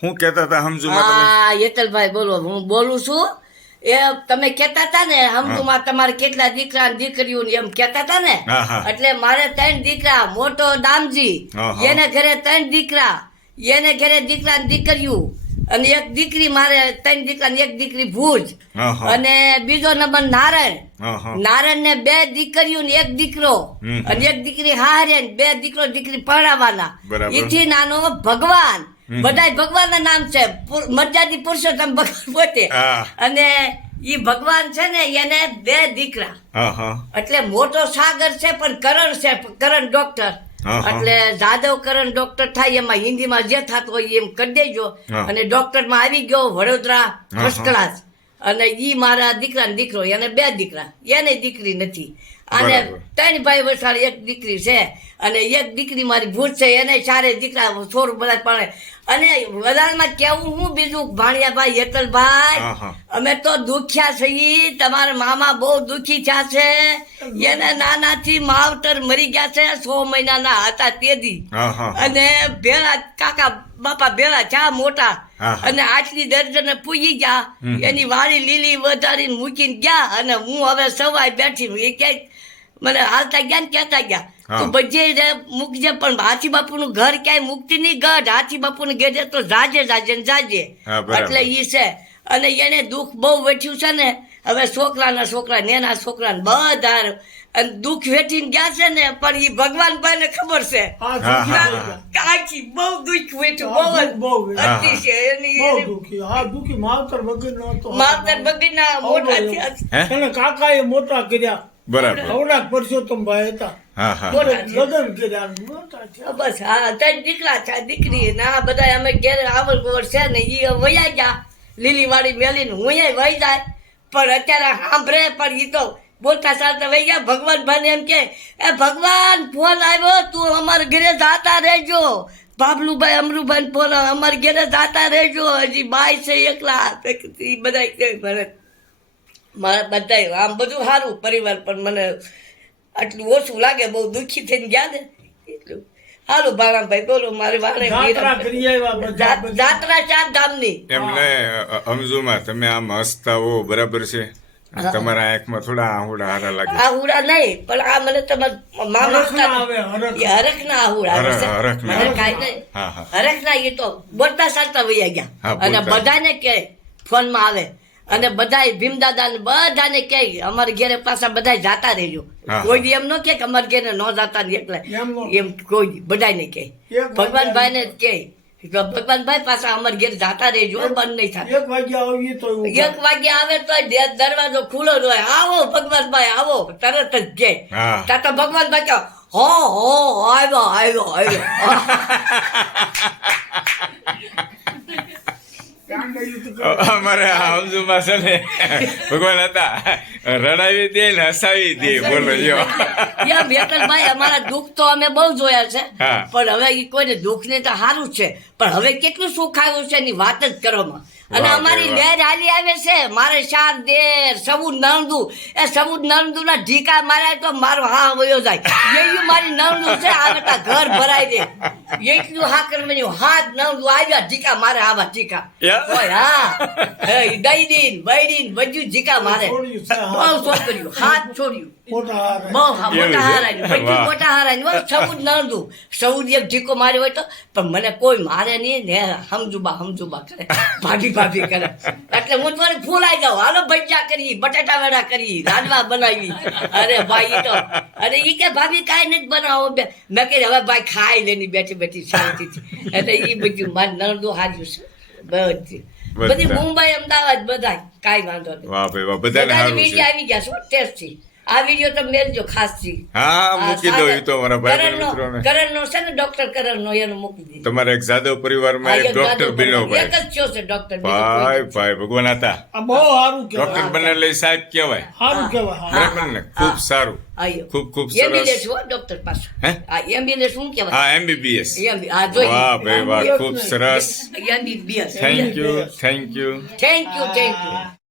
શું કહેતા હતા સમજુમાં તમે? હા યેતલભાઈ બોલો, હું બોલું છું. એ તમે કહેતા હતા ને સમજુમાં તમારે કેટલા દીકરા ને દીકરીઓ ને એમ કહેતા હતા ને, હા, હા. એટલે મારે 3 દીકરા, મોટો દામજી, હા, હા. એને ઘરે 3 દીકરા, એને ઘરે દીકરા ને દીકરીઓ, અને એક દીકરી, મારે 3 દીકરા ને એક દીકરી ભુજ, હા, હા. અને બીજો નંબર નારાયણ. હા, હા. નારાયણ ને 2 દીકરીઓ ને 1 દીકરો, હમ. અને 1 દીકરી હારે ને 2 દીકરો દીકરી પરણાવવાના. બરાબર. એથી નાનો ભગવાન, હમ. બધાય ભગવાન ના નામ છે, મર્યાદિત પુરુષોત્તમ ભગવાન પોતે. હા. અને ઈ ભગવાન છે ને એને 2 દીકરા, હા, હા. એટલે મોટો સાગર છે પણ કરણ છે, કરણ ડોક્ટર. હા, હા. એટલે જાદવ કરણ ડોક્ટર થાય, એમાં હિન્દીમાં જે થતું હોય એમ કરી દેજો. હા. અને ડોક્ટર માં આવી ગયો વડોદરા, હા, ફર્સ્ટ હા. ક્લાસ. અને ઈ મારા દીકરા ને દીકરો, એને 2 દીકરા, એને દીકરી નથી. અને બરાબર. 3 ભાઈ વસાડી 1 દીકરી છે, અને 1 દીકરી મારી ભૂત છે, એને 4 દીકરા, છોડ બધા પડે. અને વધારેમાં કેવું હું બીજું ભાણિયાભાઈ યેતલભાઈ, હા, હા. અમે તો દુખ્યા છીએ, તમારા મામા બહુ દુખી થયા છે. એને નાનાથી માવતર મરી ગયા છે, 6 મહિનાના હતા તેથી. હા, હા. અને ભેળા કાકા બાપા ભેળા થયા મોટા, હા, હા. અને આટલી દર્જને પૂજી ગયા. હમ. એની વાડી લીલી વધારીને મૂકીને ગયા, અને હું હવે સવાય બેઠી. એ ક્યાંય મને હાલતા ગયા ને કહેતા ગયા, હા. તું બધે મૂકજે, પણ હાથી બાપુનું ઘર ક્યાંય મૂકતી નહીં. ગઢ હાથી બાપુને ઘેરે તો જાજે જાજે ને જાજે. હા, બરાબર. એટલે ઈ છે. અને એને દુઃખ બહુ વેઠ્યું છે ને, હવે છોકરાના છોકરા, નેના છોકરા ને બધા અને દુઃખ વેઠીને ગયા છે ને, પણ ઈ ભગવાન ભાઈને ખબર છે. હા, હા. કાકી બહુ દુઃખ વેઠ્યું, બહુ જ અતિશય. એની માવતર વગરનો હતો. માવતર બગીના મોટા થયા છે. હે? એને કાકાએ મોટા કર્યા. બરાબર. હવડા પરસોત્તમભાઈ હતા. હા, હા. મોટા થયા. લગ્ન કર્યા, મોટા થયા. બસ હા, 3 દીકરા છે, દીકરી ને આ બધા અમે ઘેર આવર ગોળ છે ને, ઈ વયા ગયા લીલી વાળી મેલીને, હું વહી જાય. પણ અત્યારે સાંભળે, પણ ઈ તો બોલતા ચાલતા વહી ગયા. ભગવાન ભાઈ એમ કે, એ ભગવાન ફોન આવ્યો, તું અમારા ઘરે જાતા રહેજો. બાબલુભાઈ અમરુભાઈ ફોન, અમારા ઘરે જાતા રહેજો, હજી બાઈ છે એકલા. ઈ બધા કે મને, મારા બધા આમ બધું સારું પરિવાર, પણ મને આટલું ઓછું લાગે, બહુ દુઃખી થઈને ગયા ને એટલું. હાલો ભાણાભાઈ બોલો, મારી વાણે જાત્રા કરી આવ્યા બધા. જાત્રા 4 ધામની. એમને સમજુમાં તમે આમ હસતા હો, બરાબર છે. તમારા આંખમાં થોડા આહુડા હારા લાગે. આ હુડા નહીં, પણ આ મને તમારા મામા હરખ ના આવે, હરખ. હરખના હુડા આવે છે. હરખના. મને કાંઈ નહીં. હા, હા. હરખના એ તો બોલતા ચાલતા વયા હા, ગયા. બોલતા. અને બધાને કે ફોનમાં આવે, અને બધાય ભીમદાદા ને બધાને કે અમારે ઘેરે પાછા બધા જાતા રહેજો. હા. કોઈ દી એમ ન કે અમારે ઘેરે ન જાતા ને એટલે એમ નો. એમ કોઈ દી બધાને કે. એક ભગવાનભાઈ ને કે ભગવાનભાઈ પાછા અમારે ઘેર જાતા રહેજો, બંધ નહીં થાય. 1 વાગ્યા આવીએ તો એવું 1 વાગે આવે તો દરવાજો ખુલ્લો જ હોય. આવો ભગવાનભાઈ આવો, તરત જ કે. હા. ત્યાં તો ભગવાનભાઈ કહો, હો આવ્યો આવ્યો આવ્યો. અમારે સમજુમાં છે ને ભગવાન હતા, રડાવી દે ને હસાવી દે. બોલો જો. એમ યેતલભાઈ, અમારા દુઃખ તો અમે બહુ જોયા છે, હા. પણ હવે ઈ કોઈને દુઃખ ને તો સારું છે, પણ હવે કેટલું સુખ આવ્યું છે એની વાત જ કરવામાં. અને વાહ, અમારી વાહ. લહેર હાલી આવે છે. મારે 4 દેર, સબૂત નણદુ, એ સબૂત નણદુ ના ઢીકા માર્યા તો મારો હા વયો જાય. એવી મારી નણદુ છે, આ બેટા ઘર ભરાઈ દે એટલું હા કરવાનું. 7 નણદુ આવ્યા ઢીકા મારે, આવા ઢીકા. યા. ઓય હા, દઈ દીન બૈડીન બધું ઢીકા મારે. છોડ્યું છે, હા. બહુ છોકર્યું, 7 છોડ્યું. મોટા હારે. બહુ મોટા એવું છે? હારાની, બધું વાહ. મોટા હારાની હો. સબૂત નણદુ, સબૂત એક ઢીકો માર્યો હોય તો, પણ મને કોઈ મારે નહીં ને. સમજુબા કરે, ભાભી કરે. એટલે હું થોડી ફૂલાઈ જાઉં. હાલો ભજીયા કરી, બટાટા વડા કરી, રાજવા બનાવી. અરે ભાઈ ઈ તો, અરે ઈ કે ભાભી કાંઈ નથી બનાવો. મેં કહી હવે ભાઈ ખાઈ લેની બેઠી શાંતિથી. એટલે ઈ બધું મારી નણદુ હાર્યું છે બધી. બધી બધા. મુંબઈ અમદાવાદ બધા કાંઈ વાંધો નહીં. વાહ ભાઈ વાહ, બધાને બધાને સારું વિડીયો છે. આવી ગયા શું ટેસ્ટથી. આ વિડીયો તમે મેળજો ખાસ થી. હા, મૂકી દો. એ તો મારા ભાઈ મિત્રોને. કરણનો છે ને, ડોક્ટર કરણનો, એનો મૂકી દે. તમારા એક જાદવ પરિવારમાં એક ડોક્ટર બન્યો એક ભાઈ. જ થયો છે ડોક્ટર. ભાઈ ભાઈ ભગવાન હતા, આ બહુ સારું ડોક્ટર કહેવાય. બનેલા સાહેબ કહેવાય. સારું કહેવાય, હા. બરાબર ને? ખૂબ સારું, ખૂબ એમ્બ્યુલન્સ સરસ. હો ડોક્ટર પાસે. હે? આ એમ્બ્યુલન્સ શું કહેવાય? હા, MBBS. આ જોઈ. વાહ ભાઈ વાહ, ખૂબ સરસ. Ambulance. Thank you. Thank you.